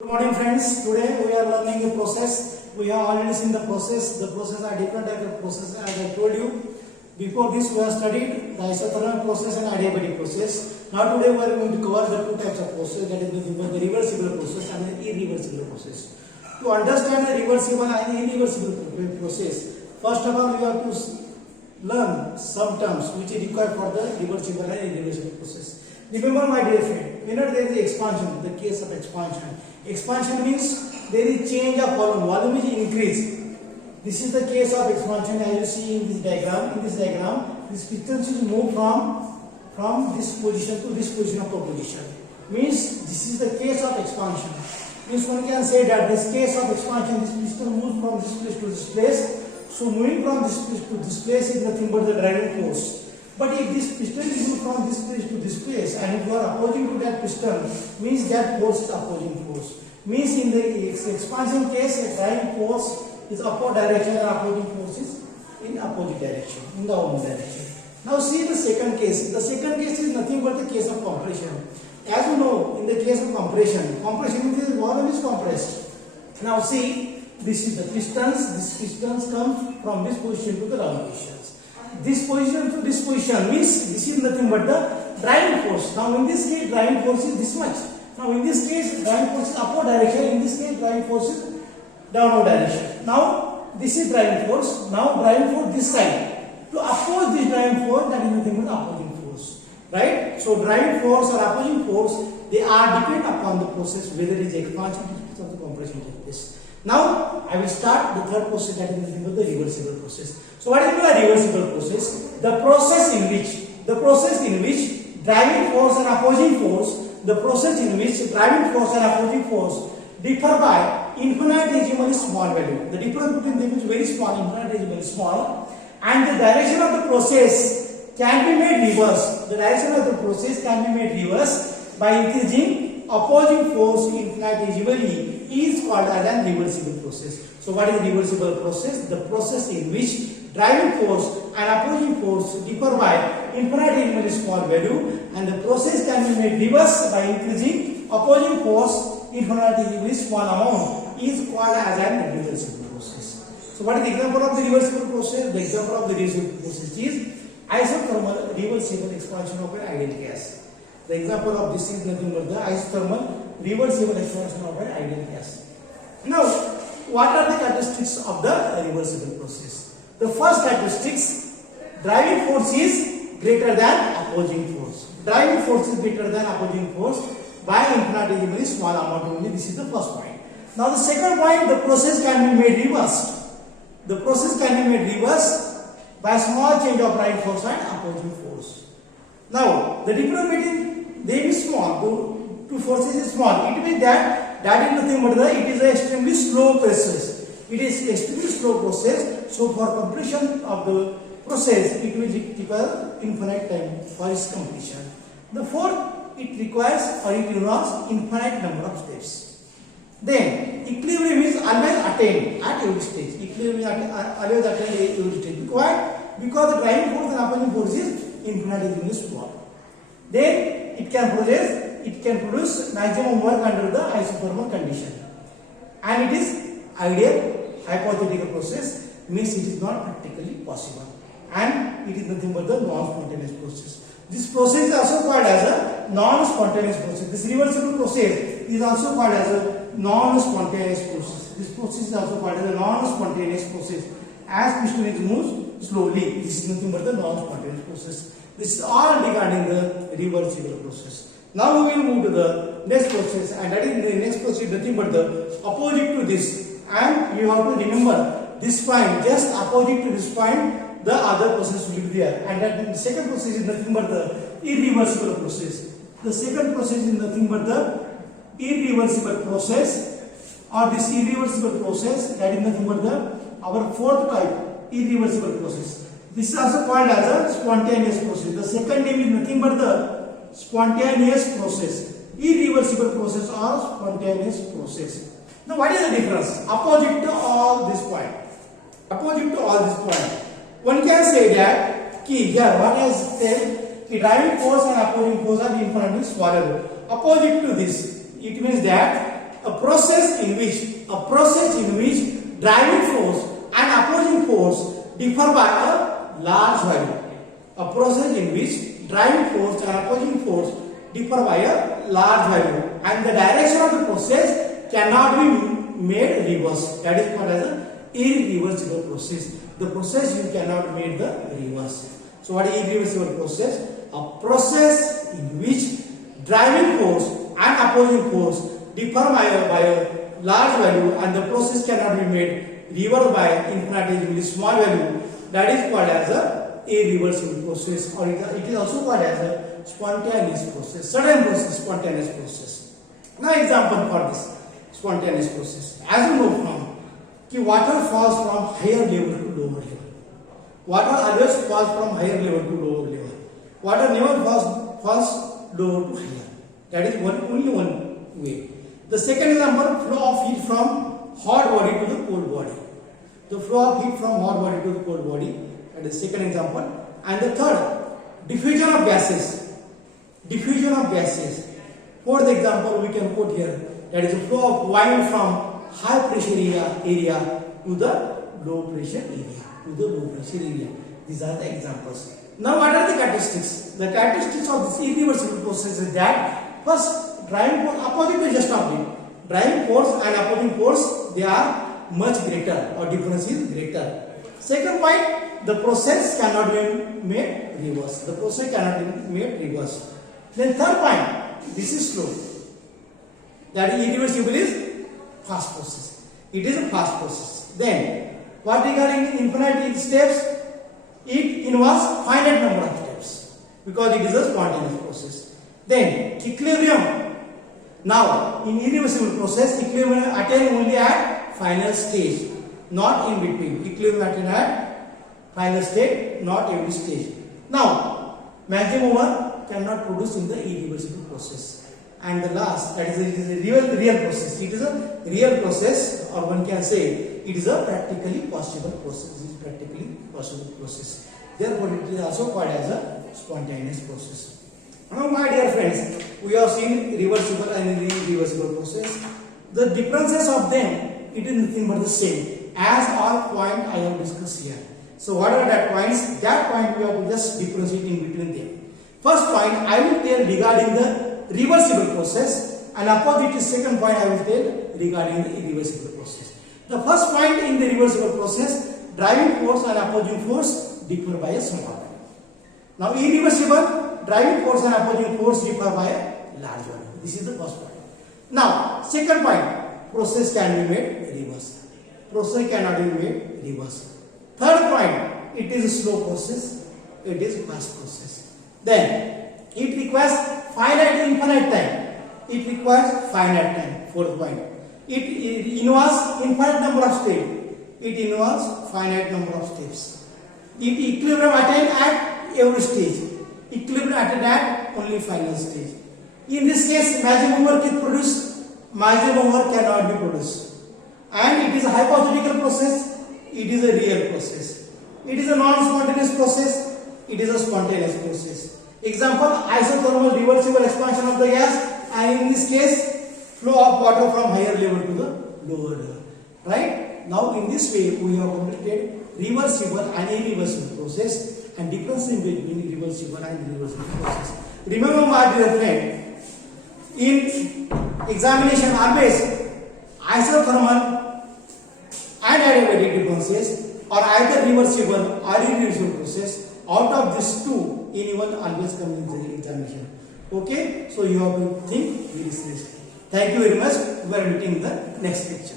Good morning friends. Today we are learning a process. We have already seen the process. The process are different types of process as I told you. Before this we have studied the isothermal process and adiabatic process. Now today we are going to cover the two types of process, that is the reversible process and the irreversible process. To understand the reversible and irreversible process, first of all we have to learn some terms which are required for the reversible and irreversible process. Remember my dear friend, whenever there is expansion, the case of expansion means there is change of volume is increase. This is the case of expansion as you see in this diagram. In this diagram, this piston is moved from this position to this position of proposition. Means this is the case of expansion. Means one can say that this case of expansion, this piston moves from this place to this place. So moving from this place to this place is nothing but the driving force. But if this piston is moved from this place to this place and if you are opposing to that piston, means that force is opposing force. Means in the expansion case, a driving force is upward direction and opposing force is in opposite direction, in the opposite direction. Now see the second case. The second case is nothing but the case of compression. As you know, in the case of compression means the volume is compressed. Now see, this is the pistons. These pistons come from this position to the round positions. This position to this position means this is nothing but the driving force. Now in this case driving force is this much. Now in this case driving force is upward direction, in this case driving force is downward direction. Now this is driving force, now driving force this side. To oppose this driving force, that is nothing but opposing force. Right? So driving force or opposing force, they are depend upon the process, whether it is expansion or the compression like this. Now I will start the third process, that is nothing but the reversible process. So what is the reversible process? The process in which driving force and opposing force, the process in which driving force and opposing force differ by infinitesimally small value. The difference between them is very small, infinitesimally small, and the direction of the process can be made reverse. The direction of the process can be made reverse by increasing opposing force infinitesimally is called as a reversible process. So what is the reversible process? The process in which driving force and opposing force differ by infinitesimally small value, and the process can be made reverse by increasing opposing force infinitesimally small amount is called as a reversible process. So what is the example of the reversible process? The example of the reversible process is isothermal reversible expansion of an ideal gas. The example of this is nothing but the isothermal reversible expansion of an ideal gas. Now, what are the characteristics of the reversible process? The first characteristics, driving force is greater than opposing force. Driving force is greater than opposing force by infinitesimally small amount only. This is the first point. Now the second point, the process can be made reversed. The process can be made reversed by small change of driving force and opposing force. Now the difference between them is small. Two forces is small. It means that is nothing but it is an extremely slow process. It is extremely slow process. So for completion of the process, it will require infinite time for its completion. The fourth, it requires or it involves infinite number of steps. Then equilibrium is always attained at every stage. Equilibrium is always attained at every stage. Why? Because the driving force and opposing force is infinitesimally small. Then it can produce maximum work under the isothermal condition. And it is ideal hypothetical process, means it is not practically possible. And it is nothing but the non-spontaneous process. This process is also called as a non-spontaneous process. This reversible process is also called as a non-spontaneous process. This process is also called as a non-spontaneous process. As piston moves slowly, this is nothing but the non-spontaneous process. This is all regarding the reversible process. Now we will move to the next process, and that is the next process is nothing but the opposite to this. And you have to remember this point, just opposite to this point, the other process will be there. And that the second process is nothing but the irreversible process. The second process is nothing but the irreversible process, or this irreversible process, that is nothing but our fourth type, irreversible process. This is also called as a spontaneous process. The second name is nothing but the spontaneous process, irreversible process or spontaneous process. Now what is the difference? Opposite to all this point. Opposite to all this point. One can say that here what I said, the driving force and opposing force are infinitely smaller. Opposite to this, it means that a process in which driving force and opposing force differ by a large value. A process in which driving force and opposing force differ by a large value, and the direction of the process cannot be made reverse. That is called as an irreversible process. The process you cannot make the reverse. So what is irreversible process? A process in which driving force and opposing force differ by a large value, and the process cannot be made reverse by infinitesimally small value. That is called as a irreversible process, or it is also called as a spontaneous process, sudden process, spontaneous process. Now example for this spontaneous process. As you know from water falls from higher level to lower level. Water always falls from higher level to lower level. Water never falls lower to higher. That is only one way. The second example, flow of heat from hot body to the cold body. The flow of heat from hot body to the cold body. That is second example. And the third, diffusion of gases. Diffusion of gases. Fourth example we can quote here. That is the flow of wind from high pressure area to the low pressure area. These are the examples. Now what are the characteristics? The characteristics of this irreversible process is that first, driving force, opposite is just opposite. Driving force and opposing force, they are much greater, or difference is greater. Second point, the process cannot be made reverse. The process cannot be made reverse. Then third point, this is slow. That irreversible is fast process. It is a fast process. Then, what regarding infinite steps? It involves finite number of steps because it is a spontaneous process. Then, equilibrium. Now, in irreversible process, equilibrium attained only at final stage, not in between. Equilibrium attained at final state, not every stage. Now, maximum mover cannot produce in the irreversible process. And the last, that is, it is a real process. It is a real process, or one can say it is a practically possible process. It is practically possible process. Therefore, it is also called as a spontaneous process. Now, my dear friends, we have seen reversible and irreversible process. The differences of them, it is nothing but the same as all point I have discussed here. So, what are that points? That point we have to just differentiate in between them. First point I will tell regarding the reversible process, and opposite is second point I will tell regarding the irreversible process. The first point in the reversible process, driving force and opposing force differ by a small value. Now, irreversible, driving force and opposing force differ by a large value. This is the first point. Now, second point, process can be made reverse. Process cannot be made reverse. Third point, it is a slow process. It is fast process. Then, it requires finite infinite time. It requires finite time. Fourth point. It involves infinite number of steps. It involves finite number of steps. It equilibrium attained at every stage. Equilibrium attained at only final stage. In this case, maximum work is produced. Maximum work cannot be produced. And it is a hypothetical process. It is a real process. It is a non-spontaneous process. It is a spontaneous process. Example, isothermal reversible expansion of the gas, and in this case, flow of water from higher level to the lower level. Right? Now, in this way, we have completed reversible and irreversible process and difference in between reversible and irreversible process. Remember, my dear friend, in examination always isothermal and adiabatic differences or either reversible or irreversible process. Out of these two, anyone always comes in the examination. Okay, so you have to think very seriously. Thank you very much. We are meeting in the next lecture.